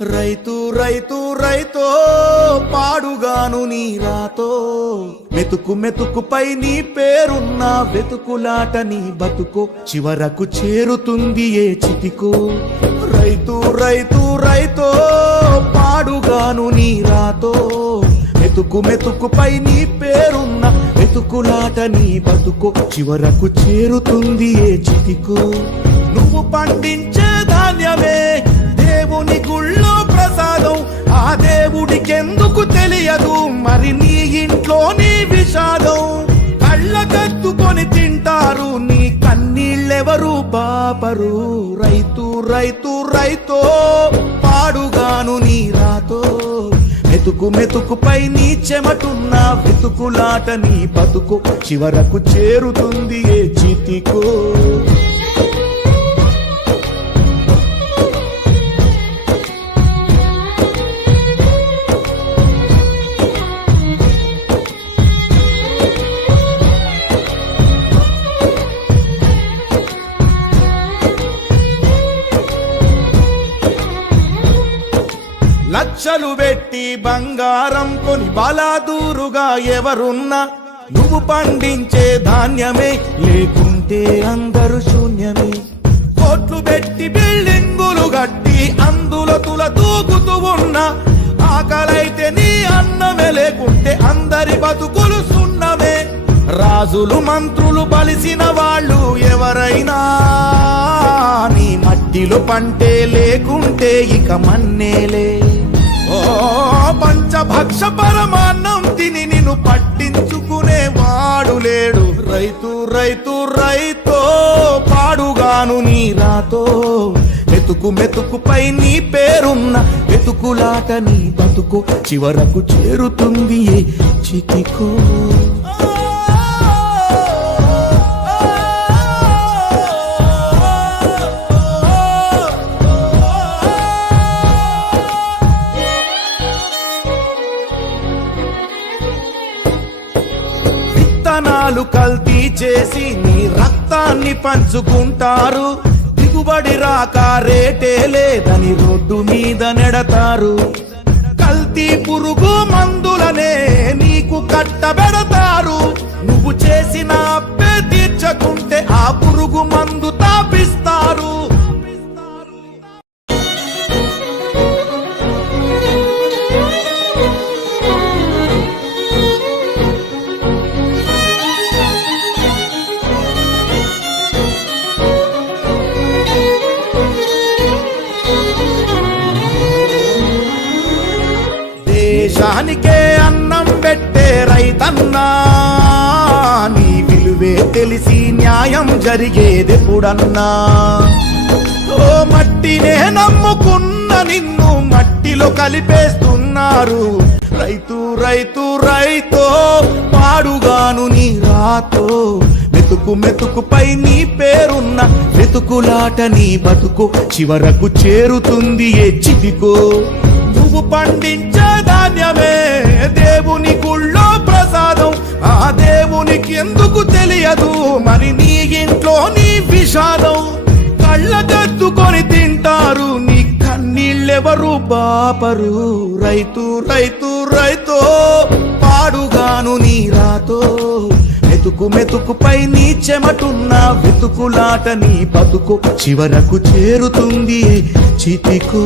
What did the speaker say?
రైతు రైతు రైతో పాడుగాను నీ రాతో మెతుకు మెతుకుపై నీ పేరున్న వెతుకులాట నీ బతుకో చివరకు చేరుతుంది ఏ చితికో రైతు రైతు రైతో పాడుగాను నీ రాతో మెతుకు మెతుకుపై నీ పేరున్న వెతుకులాట నీ బతుకో చివరకు చేరుతుంది ఏ చితికో నువ్వు పండించే ధాన్యమే దేవుని గుళ్ళో ప్రసాదం ఆ దేవుడికెందుకు తెలియదు మరి నీ ఇంట్లో నీ విషాదం కళ్ళకత్తుకొని తింటారు నీ కన్నీళ్ళెవరు పాపరు రైతు రైతు రైతో పాడుగాను నీ రాతో మెతుకు మెతుకుపై నీ చెమటున్న వెతుకులాట నీ బతుకు చివరకు చేరుతుంది ఏ చితికో లక్షలు పెట్టి బంగారం కొని బలాదూరుగా ఎవరున్నా నువ్వు పండించే ధాన్యమే లేకుంటే అందరూ శూన్యమే కోట్లు పెట్టి బిల్డింగులు కట్టి అందులో తుల దూకుతూ ఉన్నా ఆకలైతే నీ అన్నమే లేకుంటే అందరి బతుకులు సున్నమే రాజులు మంత్రులు బలిసిన వాళ్ళు ఎవరైనా నీ మట్టిలో పంటే లేకుంటే ఇక మన్నేలే ఓ పంచభక్ష పరమాన్నం తిని నిన్ను పట్టించుకునే వాడు లేడు రైతు రైతు రైతో పాడుగాను నీ రాతో మెతుకు మెతుకుపై నీ పేరున్న వెతుకులాట నీ బతుకు చివరకు చేరుతుంది ఏ చితికో విత్తనాలు కల్తీ చేసి నీ రక్తాన్ని పంచుకుంటారు దిగుబడి రాక రేటే లేదని రోడ్డు మీద నెడతారు కల్తీ పురుగు మందులనే నీకు కట్టబెడతారు నువ్వు చేసిన అప్పే తీర్చకుంటే ఆ పురుగు మందు తాపిస్తారు దేశానికే అన్నం పెట్టే రైతన్నా నీ విలువే తెలిసి న్యాయం జరిగేదెప్పుడన్నా ఓ మట్టినే నమ్ముకున్న నిన్ను మట్టిలో కలిపేస్తున్నారు రైతు రైతు రైతో పాడుగాను నీ రాతో మెతుకు మెతుకుపై నీ పేరున్న వెతుకులాట నీ బతుకు చివరకు చేరుతుంది ఏ చితికో నువ్వు పండించే ధాన్యమే దేవుని గుళ్ళో ప్రసాదం ఆ దేవునికి ఎందుకు తెలియదు మరి నీ ఇంట్లో నీ విషాదం కళ్ళకత్తుకొని తింటారు నీ కన్నీళ్ళెవరు పాపరు రైతు రైతు రైతో పాడుగాను నీ రాతో మెతుకు మెతుకుపై నీ చెమటున్న వెతుకులాట నీ బతుకు చివరకు చేరుతుంది చితికో